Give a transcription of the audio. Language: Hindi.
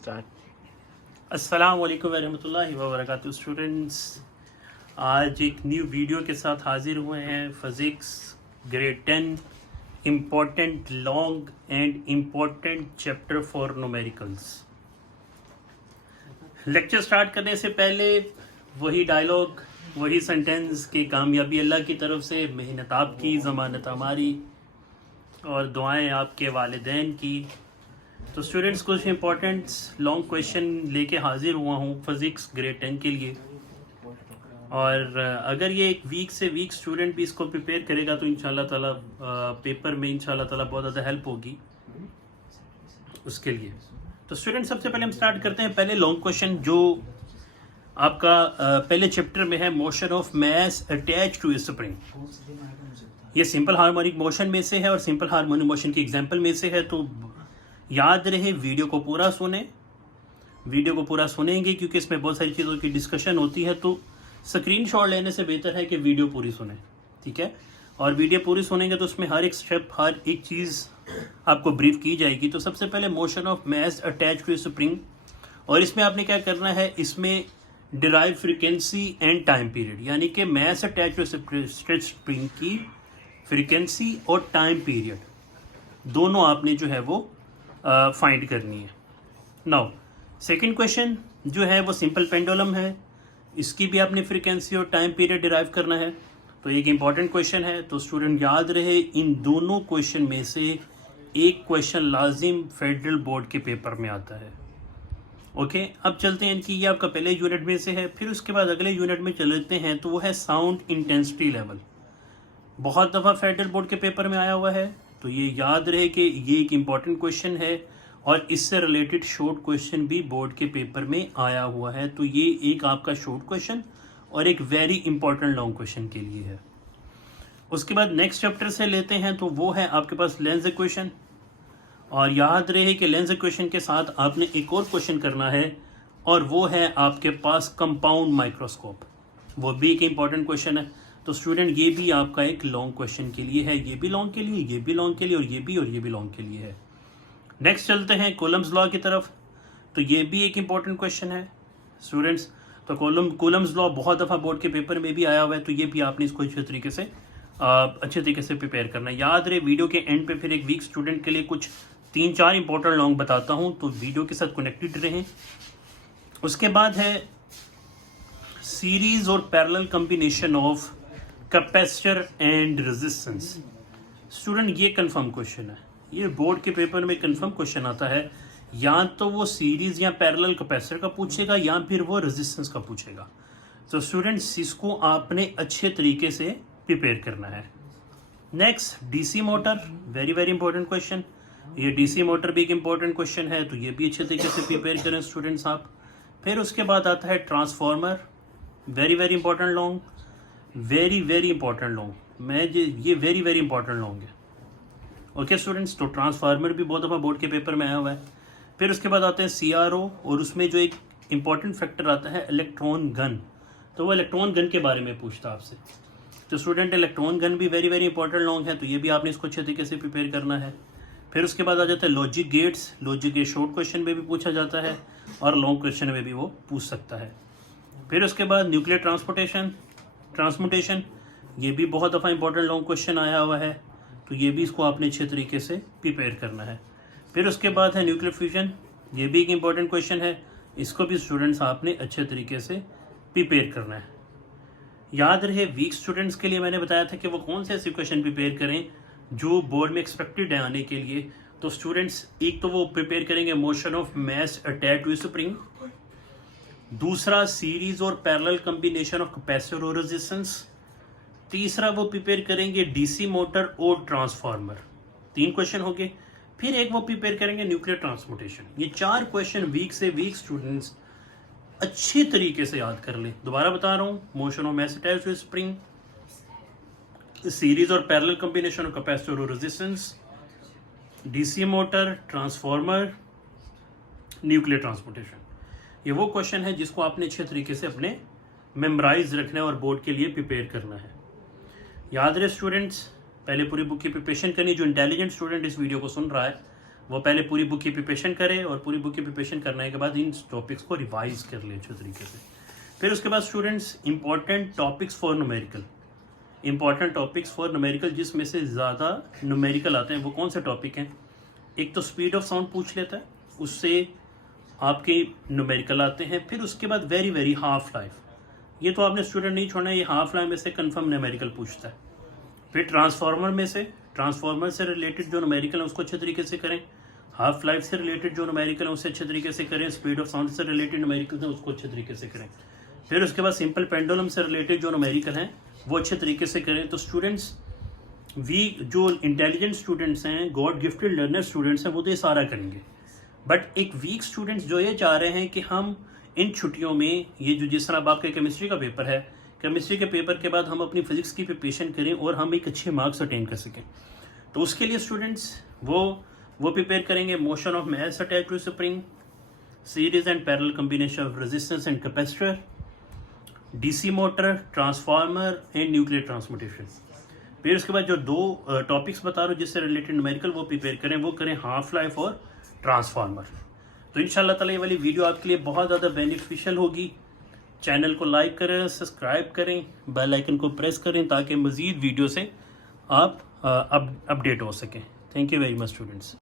स्टार्ट। अस्सलाम वालेकुम रहमतुल्लाहि व बरकातुहू स्टूडेंट्स। आज एक न्यू वीडियो के साथ हाजिर हुए हैं। Physics grade 10 important long and important chapter for numericals. Lecture start करने से पहले वही डायलॉग, वही सेंटेंस कि कामयाबी अल्लाह की तरफ से, मेहनत आपकी, ज़मानत हमारी और दुआएं आपके वालिदैन की। तो स्टूडेंट्स कुछ इंपॉर्टेंट लॉन्ग क्वेश्चन लेके हाजिर हुआ हूँ फिज़िक्स ग्रेड 10 के लिए। और अगर ये एक वीक से वीक स्टूडेंट भी इसको प्रिपेयर करेगा तो इंशाल्लाह ताला पेपर में इंशाल्लाह ताला बहुत ज़्यादा हेल्प होगी उसके लिए। तो स्टूडेंट सबसे पहले हम स्टार्ट करते हैं पहले लॉन्ग क्वेश्चन जो आपका पहले चैप्टर में है, motion of mass attach to a spring. ये सिंपल हार्मोनिक मोशन में से है और सिंपल हार्मोनिक मोशन की एग्जाम्पल में से है। तो याद रहे वीडियो को पूरा सुने, वीडियो को पूरा सुनेंगे क्योंकि इसमें बहुत सारी चीज़ों की डिस्कशन होती है। तो स्क्रीनशॉट लेने से बेहतर है कि वीडियो पूरी सुने, ठीक है। और वीडियो पूरी सुनेंगे तो उसमें हर एक स्टेप, हर एक चीज़ आपको ब्रीफ की जाएगी। तो सबसे पहले motion of mass attach to spring, और इसमें आपने क्या करना है, इसमें derive frequency and time period, यानी कि मास अटैच टू स्प्रिंग की फ्रीक्वेंसी और टाइम पीरियड दोनों आपने जो है वो फाइंड करनी है। नाउ सेकंड क्वेश्चन जो है वो सिंपल पेंडुलम है, इसकी भी आपने फ्रीक्वेंसी और टाइम पीरियड डिराइव करना है। तो एक इम्पॉर्टेंट क्वेश्चन है। तो स्टूडेंट याद रहे इन दोनों क्वेश्चन में से एक क्वेश्चन लाजिम फेडरल बोर्ड के पेपर में आता है। ओके, अब चलते हैं इनकी, ये आपका पहले यूनिट में से है। फिर उसके बाद अगले यूनिट में चलते हैं तो वो है साउंड इंटेंसिटी लेवल। बहुत दफ़ा फेडरल बोर्ड के पेपर में आया हुआ है, तो ये याद रहे कि ये एक इम्पॉर्टेंट क्वेश्चन है और इससे रिलेटेड शॉर्ट क्वेश्चन भी बोर्ड के पेपर में आया हुआ है। तो ये एक आपका शॉर्ट क्वेश्चन और एक वेरी इंपॉर्टेंट लॉन्ग क्वेश्चन के लिए है। उसके बाद नेक्स्ट चैप्टर से लेते हैं तो वो है आपके पास लेंस इक्वेशन। और याद रहे कि लेंस इक्वेशन के साथ आपने एक और क्वेश्चन करना है और वो है आपके पास कंपाउंड माइक्रोस्कोप। वो भी एक इम्पॉर्टेंट क्वेश्चन है। तो स्टूडेंट ये भी आपका एक लॉन्ग क्वेश्चन के लिए है, ये भी लॉन्ग के लिए, ये भी लॉन्ग के लिए और ये भी लॉन्ग के लिए है। नेक्स्ट चलते हैं कूलम्स लॉ की तरफ। तो ये भी एक इम्पॉर्टेंट क्वेश्चन है स्टूडेंट्स। तो कूलम्स लॉ बहुत दफ़ा बोर्ड के पेपर में भी आया हुआ है, तो ये भी आपने इसको अच्छे तरीके से प्रिपेयर करना है। याद रहे वीडियो के एंड पे फिर एक वीक स्टूडेंट के लिए कुछ 3-4 इंपॉर्टेंट लॉन्ग बताता हूँ, तो वीडियो के साथ कनेक्टेड रहें। उसके बाद है सीरीज और parallel combination of capacitor and resistance. Student ये कंफर्म क्वेश्चन है, ये बोर्ड के पेपर में कंफर्म क्वेश्चन आता है। या तो वो सीरीज या पैरेलल कैपेसिटर का पूछेगा या फिर वो रेजिस्टेंस का पूछेगा। तो स्टूडेंट्स इसको आपने अच्छे तरीके से प्रिपेयर करना है। Next DC motor, very very important question. ये डीसी मोटर भी एक इंपॉर्टेंट क्वेश्चन है, तो ये भी अच्छे तरीके से प्रिपेयर करें स्टूडेंट्स आप। फिर उसके बाद आता है transformer, very very important long, very very important long. ये वेरी वेरी इंपॉर्टेंट लॉन्ग है। ओके स्टूडेंट्स, तो ट्रांसफार्मर भी बहुत दफ़ा बोर्ड के पेपर में आया हुआ है। फिर उसके बाद आते हैं सीआरओ, और उसमें जो एक इंपॉर्टेंट फैक्टर आता है इलेक्ट्रॉन गन। तो वो इलेक्ट्रॉन गन के बारे में पूछता है आपसे। तो स्टूडेंट इलेक्ट्रॉन गन भी वेरी वेरी इंपॉर्टेंट लॉन्ग है, तो ये भी आपने इसको अच्छे तरीके से प्रिपेयर करना है। फिर उसके बाद आ जाता है logic gates. Logic gate short question में भी पूछा जाता है और लॉन्ग क्वेश्चन में भी वो पूछ सकता है। फिर उसके बाद न्यूक्लियर ट्रांसमुटेशन, ये भी बहुत दफ़ा इंपॉर्टेंट लॉन्ग क्वेश्चन आया हुआ है, तो ये भी इसको आपने अच्छे तरीके से प्रिपेयर करना है। फिर उसके बाद है न्यूक्लियर फ्यूजन, ये भी एक इम्पॉर्टेंट क्वेश्चन है, इसको भी स्टूडेंट्स आपने अच्छे तरीके से प्रिपेयर करना है। याद रहे वीक स्टूडेंट्स के लिए मैंने बताया था कि वो कौन से ऐसे क्वेश्चन प्रिपेयर करें जो बोर्ड में एक्सपेक्टेड है आने के लिए। तो स्टूडेंट्स एक तो वो प्रिपेयर करेंगे motion of mass attach to spring, दूसरा सीरीज और पैरेलल कॉम्बिनेशन ऑफ कैपेसिटर और रेजिस्टेंस, तीसरा वो प्रिपेयर करेंगे डीसी मोटर और ट्रांसफार्मर। 3 क्वेश्चन हो गए। फिर एक वो प्रिपेयर करेंगे न्यूक्लियर ट्रांसमुटेशन। ये 4 क्वेश्चन वीक से वीक स्टूडेंट्स अच्छे तरीके से याद कर लें। दोबारा बता रहा हूँ, motion of mass attach to spring, series और पैरेलल कॉम्बिनेशन ऑफ कैपेसिटर और resistance, DC motor, transformer, nuclear transmutation. ये वो क्वेश्चन है जिसको आपने अच्छे तरीके से अपने मेमोराइज रखना है और बोर्ड के लिए प्रिपेयर करना है। याद रहे स्टूडेंट्स, पहले पूरी बुक की प्रिपरेशन करनी। जो इंटेलिजेंट स्टूडेंट इस वीडियो को सुन रहा है वो पहले पूरी बुक की प्रिपरेशन करें और पूरी बुक की प्रिपरेशन करने के बाद इन टॉपिक्स को रिवाइज कर लें अच्छे तरीके से। फिर उसके बाद students important topics for numerical, important topics for numerical जिसमें से ज़्यादा न्यूमेरिकल आते हैं वो कौन से टॉपिक हैं। एक तो स्पीड ऑफ साउंड पूछ लेता है, उससे आपके न्यूमेरिकल आते हैं। फिर उसके बाद वेरी वेरी हाफ लाइफ, ये तो आपने स्टूडेंट नहीं छोड़ना, ये हाफ लाइफ में से कंफर्म न्यूमेरिकल पूछता है। फिर ट्रांसफार्मर में से, ट्रांसफार्मर से रिलेटेड जो न्यूमेरिकल है उसको अच्छे तरीके से करें। हाफ लाइफ से रिलेटेड जो न्यूमेरिकल है उससे अच्छे तरीके से करें। स्पीड ऑफ साउंड से रिलेटेड न्यूमेरिकल है उसको अच्छे तरीके से करें। फिर उसके बाद सिंपल पेंडुलम से रिलेटेड जो न्यूमेरिकल हैं वो अच्छे तरीके से करें। तो स्टूडेंट्स जो इंटेलिजेंट स्टूडेंट्स हैं, गॉड गिफ्टेड लर्नर स्टूडेंट्स हैं, वो तो ये सारा करेंगे। बट एक वीक स्टूडेंट्स जो ये चाह रहे हैं कि हम इन छुट्टियों में ये जो जिस तरह अब आपके केमिस्ट्री का पेपर है, केमिस्ट्री के पेपर के बाद हम अपनी फिजिक्स की प्रिपरेशन करें और हम एक अच्छे मार्क्स अटेन कर सकें, तो उसके लिए स्टूडेंट्स वो प्रिपेयर करेंगे motion of mass attached to spring, series and parallel combination of resistance and capacitor, DC motor, transformer and nuclear transmutation. फिर उसके बाद जो 2 टॉपिक्स बता रहा हूँ जिससे रिलेटेड न्यूमेरिकल वो प्रिपेयर करें, वो करें हाफ लाइफ और ट्रांसफार्मर। तो इंशाल्लाह ताला ये वाली वीडियो आपके लिए बहुत ज़्यादा बेनिफिशियल होगी। चैनल को लाइक करें, सब्सक्राइब करें, बेल आइकन को प्रेस करें ताकि मज़ीद वीडियो से आप अपडेट हो सकें। Thank you very much students.